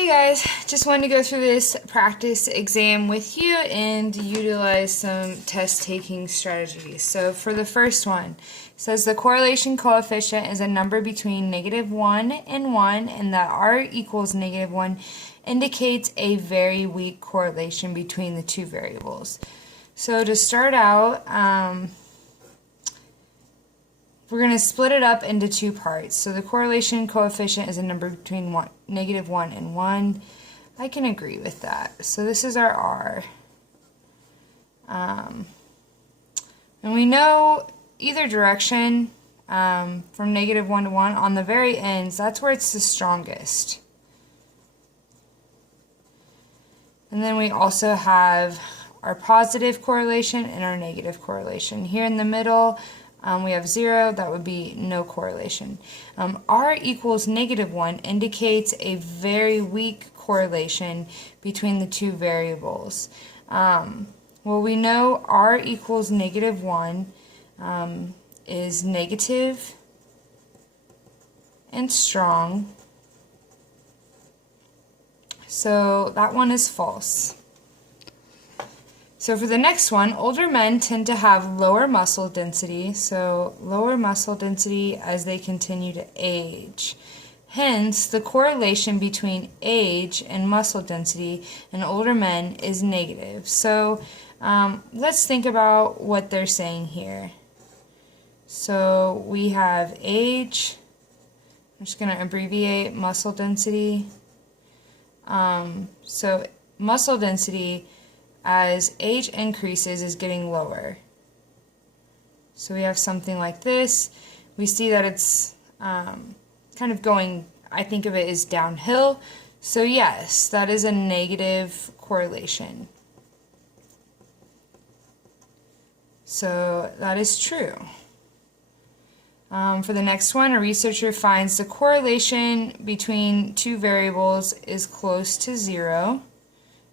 Hey guys, just wanted to go through this practice exam with you and utilize some test taking strategies. So for the first one, it says the correlation coefficient is a number between -1 and 1, and that r equals -1 indicates a very weak correlation between the two variables. So to start out, we're going to split it up into two parts. So the correlation coefficient is a number between -1 and 1. I can agree with that. So this is our R. And we know either direction, from -1 to 1, on the very ends, that's where it's the strongest. And then we also have our positive correlation and our negative correlation. Here in the middle, we have 0, that would be no correlation. R equals -1 indicates a very weak correlation between the two variables. Well, we know R equals -1 is negative and strong, so that one is false. So for the next one, older men tend to have lower muscle density, so lower muscle density as they continue to age. Hence, the correlation between age and muscle density in older men is negative. So let's think about what they're saying here. So we have age, I'm just going to abbreviate muscle density. So muscle density, as age increases, is getting lower. So we have something like this. We see that it's kind of going, I think of it as downhill. So yes, that is a negative correlation. So that is true. For the next one, a researcher finds the correlation between two variables is close to 0.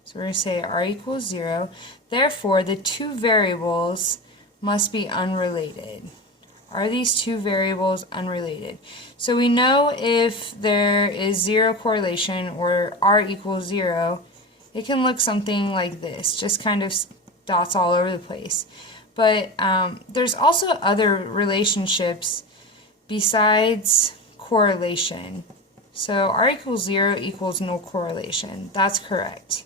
So we're going to say R equals 0. Therefore, the two variables must be unrelated. Are these two variables unrelated? So we know if there is 0 correlation, or R equals 0, it can look something like this, just kind of dots all over the place. But there's also other relationships besides correlation. So R equals 0 equals no correlation. That's correct.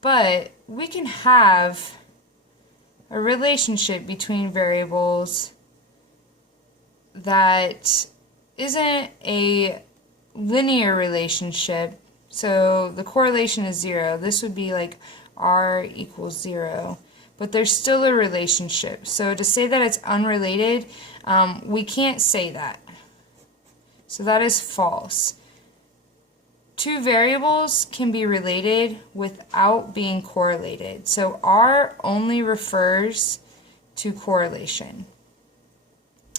But we can have a relationship between variables that isn't a linear relationship. So the correlation is 0. This would be like R equals 0. But there's still a relationship. So to say that it's unrelated, we can't say that. So that is false. Two variables can be related without being correlated. So R only refers to correlation,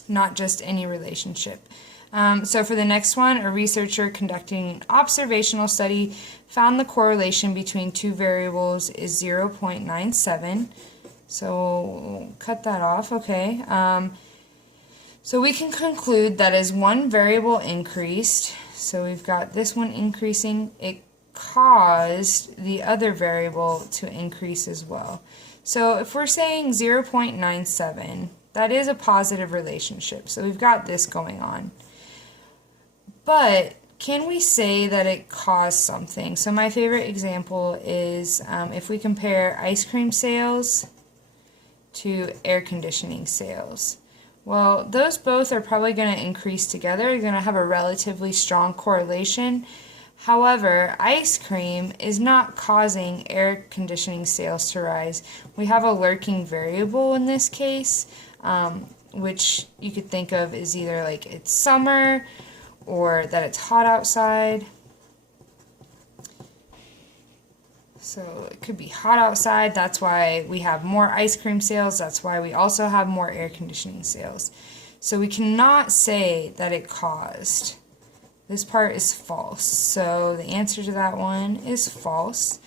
not just any relationship. So for the next one, a researcher conducting an observational study found the correlation between two variables is 0.97. So we'll cut that off, okay. So we can conclude that as one variable increased, so we've got this one increasing, it caused the other variable to increase as well. So if we're saying 0.97, that is a positive relationship. So we've got this going on. But can we say that it caused something? So my favorite example is if we compare ice cream sales to air conditioning sales. Well, those both are probably going to increase together. They're going to have a relatively strong correlation. However, ice cream is not causing air conditioning sales to rise. We have a lurking variable in this case, which you could think of as either like it's summer or that it's hot outside. So it could be hot outside, that's why we have more ice cream sales, that's why we also have more air conditioning sales. So we cannot say that it caused. This part is false. So the answer to that one is false.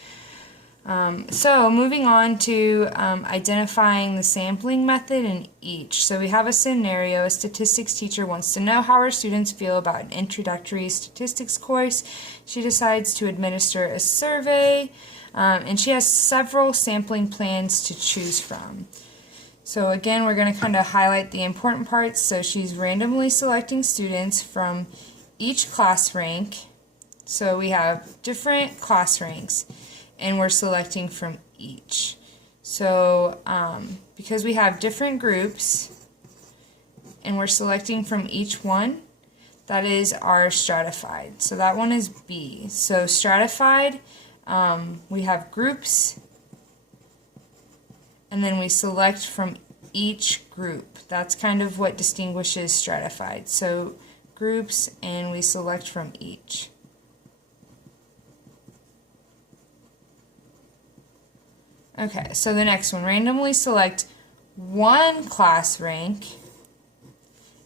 So moving on to identifying the sampling method in each. So we have a scenario. A statistics teacher wants to know how her students feel about an introductory statistics course. She decides to administer a survey, and she has several sampling plans to choose from. So again, we're going to kind of highlight the important parts. So she's randomly selecting students from each class rank. So we have different class ranks, and we're selecting from each. So because we have different groups and we're selecting from each one, that is our stratified. So that one is B. So stratified, we have groups, and then we select from each group. That's kind of what distinguishes stratified. So groups, and we select from each. Okay, so the next one, randomly select one class rank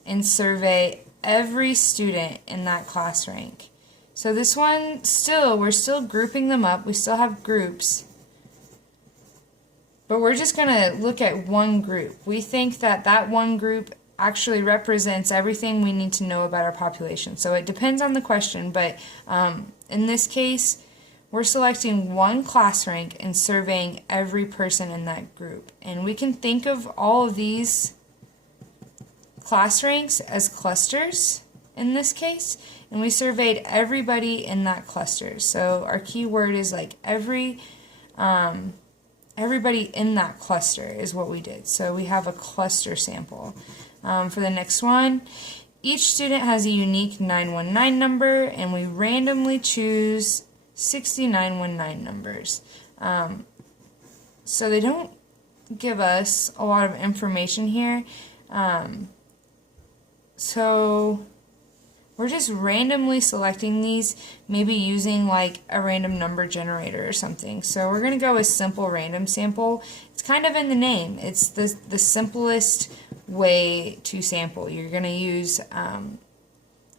and survey every student in that class rank. So this one, we're still grouping them up. We still have groups, but we're just going to look at one group. We think that that one group actually represents everything we need to know about our population. So it depends on the question, but in this case, we're selecting one class rank and surveying every person in that group. And we can think of all of these class ranks as clusters in this case. And we surveyed everybody in that cluster. So our key word is like everybody in that cluster is what we did. So we have a cluster sample. For the next one, each student has a unique 919 number, and we randomly choose 60 919 numbers. So they don't give us a lot of information here. So we're just randomly selecting these, maybe using like a random number generator or something. So we're going to go with simple random sample. It's kind of in the name. It's the simplest way to sample. You're going to use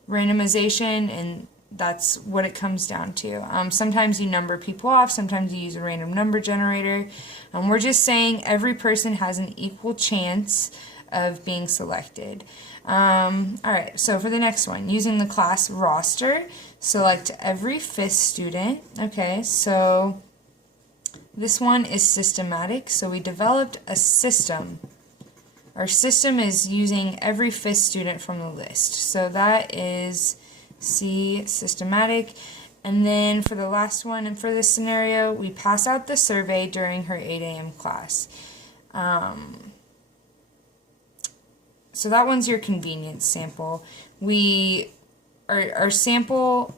randomization, and that's what it comes down to. Sometimes you number people off, sometimes you use a random number generator. We're just saying every person has an equal chance of being selected. Alright, so for the next one, using the class roster, select every 5th student. Okay, so this one is systematic, so we developed a system. Our system is using every 5th student from the list. So that is C, systematic. And then for the last one, and for this scenario, we pass out the survey during her 8 a.m. class. So that one's your convenience sample. Our sample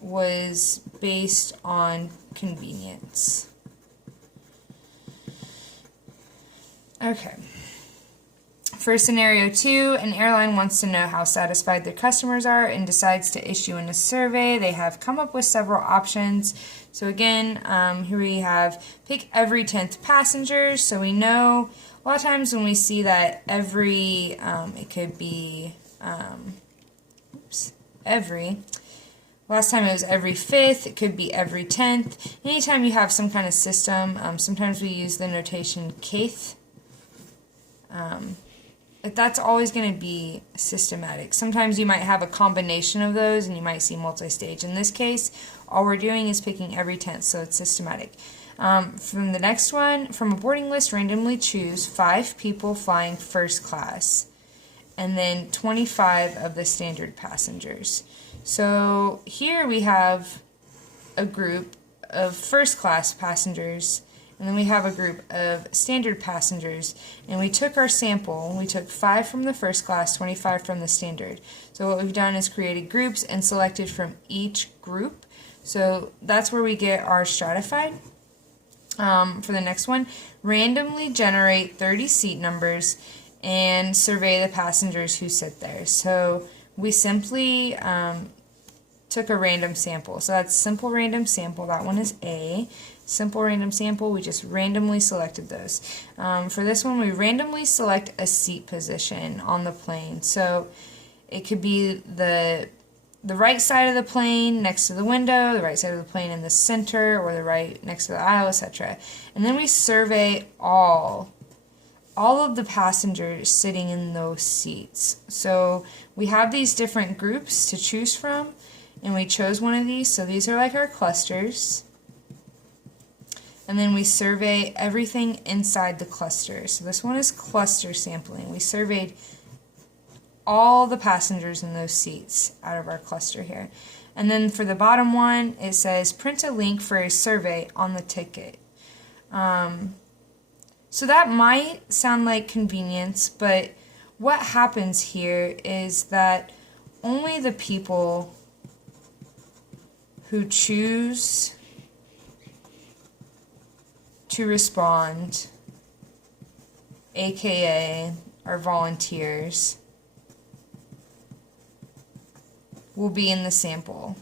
was based on convenience. Okay. For scenario 2, an airline wants to know how satisfied their customers are and decides to issue in a survey. They have come up with several options. So again, here we have pick every 10th passenger. So we know a lot of times when we see that every, it could be every. Last time it was every 5th, it could be every 10th. Anytime you have some kind of system, sometimes we use the notation kth. But that's always going to be systematic. Sometimes you might have a combination of those and you might see multi-stage. In this case, all we're doing is picking every 10th, so it's systematic. From the next one, from a boarding list, randomly choose 5 people flying first class and then 25 of the standard passengers. So here we have a group of first class passengers, and then we have a group of standard passengers, and we took our sample. We took 5 from the first class, 25 from the standard. So what we've done is created groups and selected from each group. So that's where we get our stratified. For the next one, randomly generate 30 seat numbers and survey the passengers who sit there. So we simply took a random sample. So that's simple random sample. That one is A. Simple random sample, we just randomly selected those. For this one, we randomly select a seat position on the plane. So it could be the the right side of the plane next to the window, the right side of the plane in the center, or the right next to the aisle, etc. And then we survey all of the passengers sitting in those seats. So we have these different groups to choose from, and we chose one of these. So these are like our clusters. And then we survey everything inside the cluster. So this one is cluster sampling. We surveyed all the passengers in those seats out of our cluster here. And then for the bottom one, it says print a link for a survey on the ticket. So that might sound like convenience, but what happens here is that only the people who choose to respond, aka our volunteers, will be in the sample.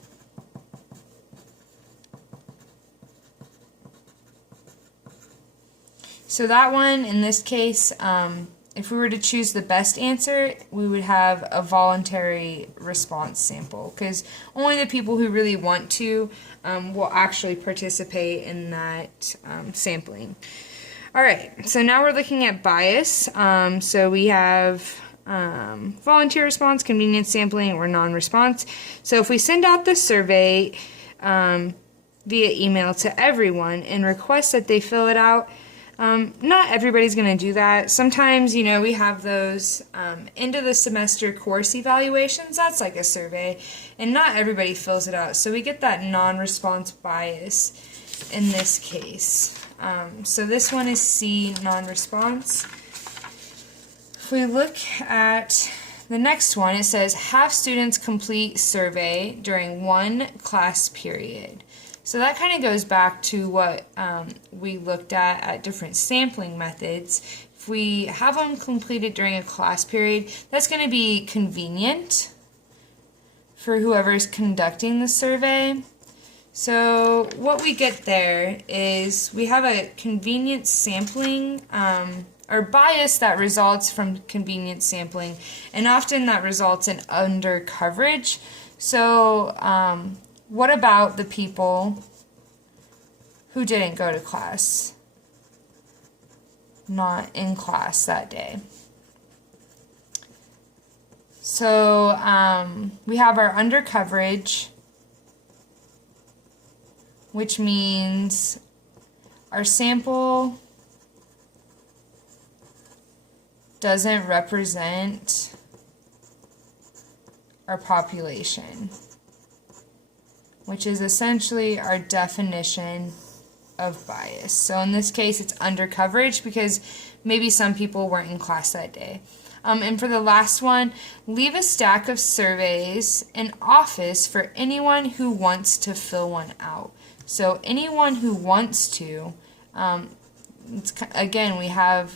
So that one, in this case, if we were to choose the best answer, we would have a voluntary response sample, because only the people who really want to will actually participate in that sampling. Alright, so now we're looking at bias. So we have volunteer response, convenience sampling, or non-response. So if we send out the survey via email to everyone and request that they fill it out, not everybody's going to do that. Sometimes, you know, we have those end of the semester course evaluations. That's like a survey, and not everybody fills it out. So we get that non-response bias in this case. So this one is C, non-response. If we look at the next one, it says have students complete survey during one class period. So that kind of goes back to what we looked at different sampling methods. If we have them completed during a class period, that's going to be convenient for whoever's conducting the survey. So what we get there is we have a convenient sampling or bias that results from convenient sampling, and often that results in under coverage. So what about the people who didn't go to class? Not in class that day. So we have our under coverage, which means our sample doesn't represent our population, which is essentially our definition of bias. So in this case, it's under coverage because maybe some people weren't in class that day. And for the last one, leave a stack of surveys in office for anyone who wants to fill one out. So anyone who wants to, again, we have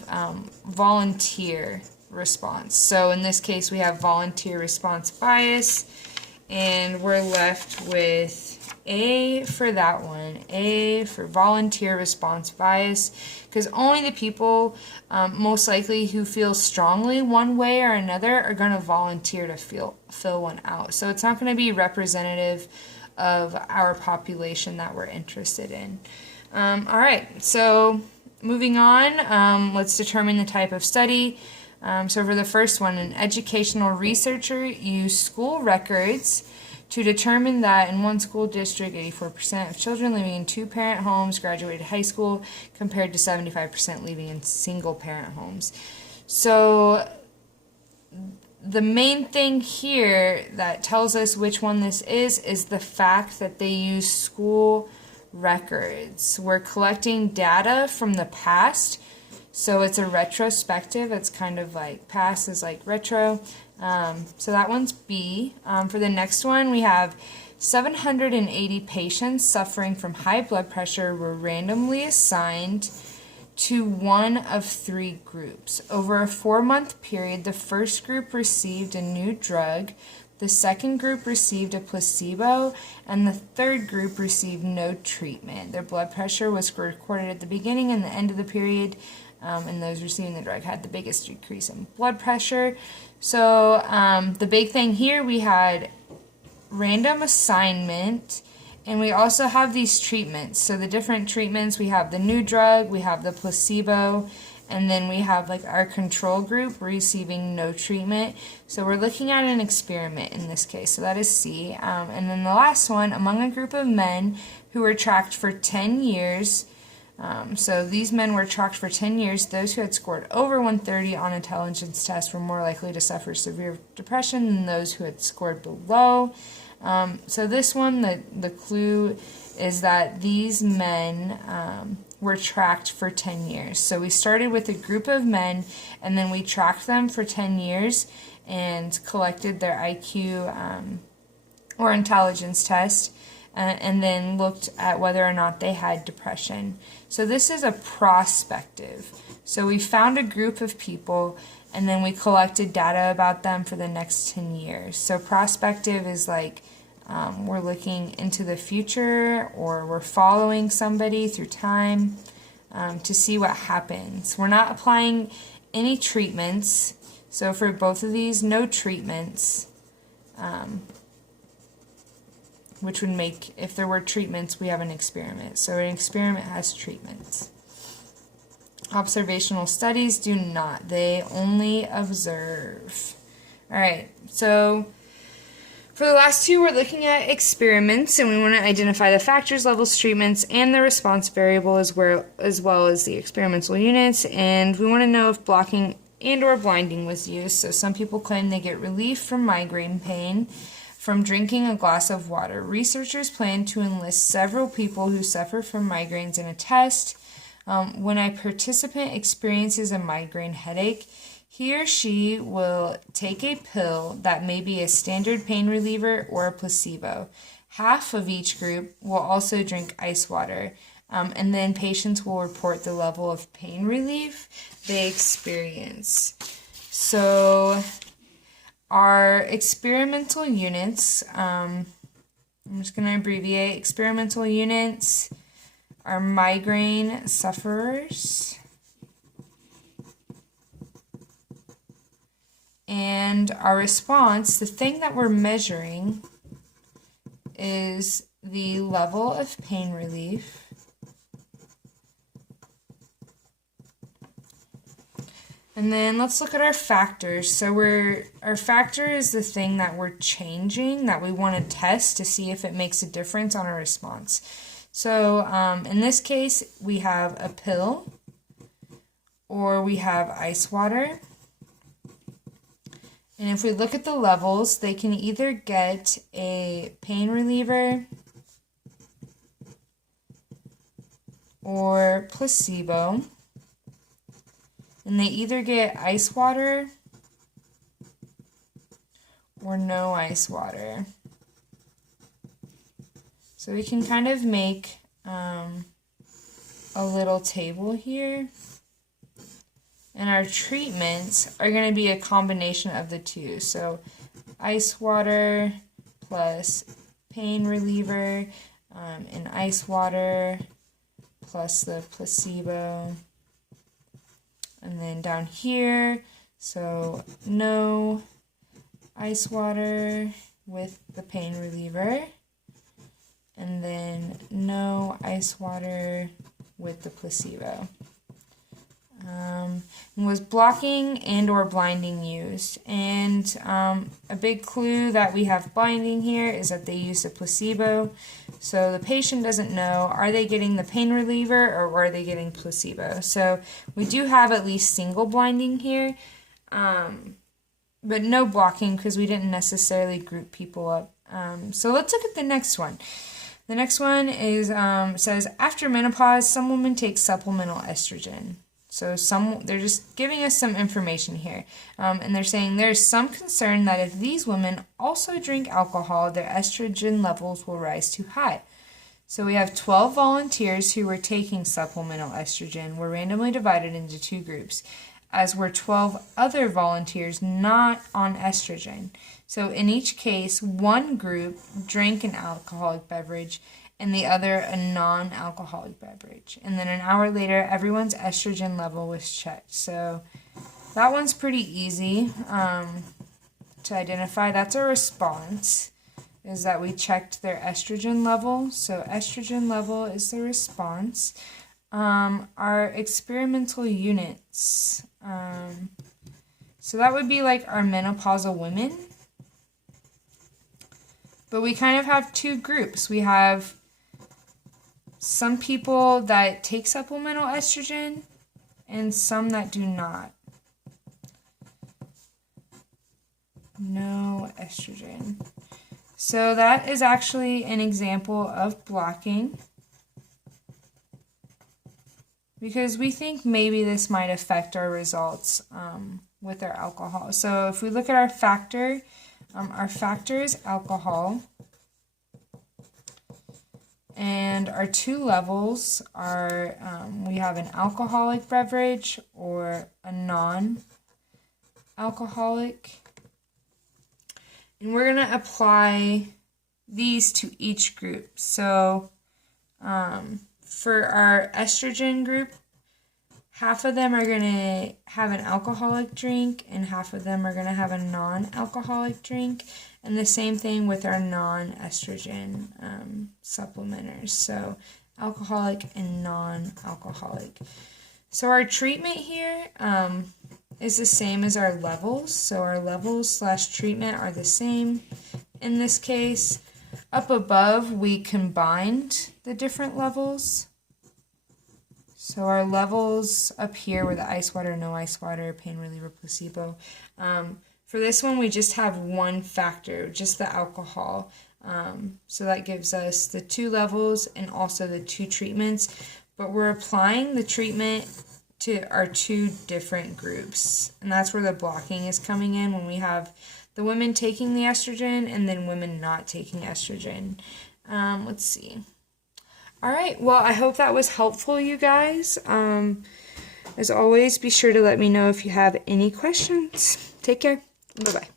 volunteer response. So in this case, we have volunteer response bias, and we're left with A for that one, A for volunteer response bias, because only the people most likely who feel strongly one way or another are going to volunteer to fill one out. So it's not going to be representative of our population that we're interested in. All right, so moving on, let's determine the type of study. So for the first one, an educational researcher used school records to determine that in one school district, 84% of children living in two-parent homes graduated high school compared to 75% living in single-parent homes. So the main thing here that tells us which one this is the fact that they use school records. We're collecting data from the past, so it's a retrospective. It's kind of like past is like retro. So that one's B. For the next one, we have 780 patients suffering from high blood pressure were randomly assigned to one of three groups. Over a 4-month period, the first group received a new drug, the second group received a placebo, and the third group received no treatment. Their blood pressure was recorded at the beginning and the end of the period, and those receiving the drug had the biggest decrease in blood pressure. So the big thing here, we had random assignment, and we also have these treatments. So the different treatments, we have the new drug, we have the placebo, and then we have like our control group receiving no treatment. So we're looking at an experiment in this case. So that is C. And then the last one, among a group of men who were tracked for 10 years. So these men were tracked for 10 years. Those who had scored over 130 on intelligence tests were more likely to suffer severe depression than those who had scored below. So this one, the clue is that these men were tracked for 10 years. So we started with a group of men, and then we tracked them for 10 years and collected their IQ or intelligence test, and then looked at whether or not they had depression. So this is a prospective. So we found a group of people, and then we collected data about them for the next 10 years. So prospective is like we're looking into the future, or we're following somebody through time to see what happens. We're not applying any treatments. So for both of these, no treatments, which would make, if there were treatments, we have an experiment. So an experiment has treatments. Observational studies do not. They only observe. All right, so for the last two, we're looking at experiments, and we want to identify the factors, levels, treatments, and the response variable as well as the experimental units. And we want to know if blocking and or blinding was used. So some people claim they get relief from migraine pain from drinking a glass of water. Researchers plan to enlist several people who suffer from migraines in a test. When a participant experiences a migraine headache, he or she will take a pill that may be a standard pain reliever or a placebo. Half of each group will also drink ice water, and then patients will report the level of pain relief they experience. So our experimental units, I'm just going to abbreviate, experimental units are migraine sufferers. And our response, the thing that we're measuring, is the level of pain relief. And then let's look at our factors. So our factor is the thing that we're changing, that we want to test to see if it makes a difference on our response. So in this case, we have a pill, or we have ice water. And if we look at the levels, they can either get a pain reliever or placebo. And they either get ice water or no ice water. So we can kind of make a little table here. And our treatments are going to be a combination of the two. So ice water plus pain reliever, and ice water plus the placebo. And then down here, so no ice water with the pain reliever. And then no ice water with the placebo. Was blocking and or blinding used? And a big clue that we have blinding here is that they used a placebo. So the patient doesn't know, are they getting the pain reliever or are they getting placebo? So we do have at least single blinding here, but no blocking because we didn't necessarily group people up. So let's look at the next one. The next one is says, after menopause, some women take supplemental estrogen. So they're just giving us some information here. And they're saying there's some concern that if these women also drink alcohol, their estrogen levels will rise too high. So we have 12 volunteers who were taking supplemental estrogen. Were randomly divided into two groups, as were 12 other volunteers not on estrogen. So in each case, one group drank an alcoholic beverage and the other a non-alcoholic beverage. And then an hour later, everyone's estrogen level was checked. So that one's pretty easy to identify. That's a response. is that we checked their estrogen level. So estrogen level is the response. Our experimental units. So that would be like our menopausal women. But we kind of have two groups. We have some people that take supplemental estrogen and some that do not. No estrogen. So that is actually an example of blocking, because we think maybe this might affect our results with our alcohol. So if we look at our factor is alcohol, and our two levels are, we have an alcoholic beverage or a non-alcoholic. And we're going to apply these to each group. So for our estrogen group, half of them are going to have an alcoholic drink and half of them are going to have a non-alcoholic drink. And the same thing with our non-estrogen supplementers. So alcoholic and non-alcoholic. So our treatment here is the same as our levels. So our levels / treatment are the same in this case. Up above, we combined the different levels. So our levels up here were the ice water, no ice water, pain reliever, placebo. For this one, we just have one factor, just the alcohol. So that gives us the two levels and also the two treatments. But we're applying the treatment to our two different groups. And that's where the blocking is coming in, when we have the women taking the estrogen and then women not taking estrogen. Let's see. All right, well, I hope that was helpful, you guys. As always, be sure to let me know if you have any questions. Take care. Bye-bye.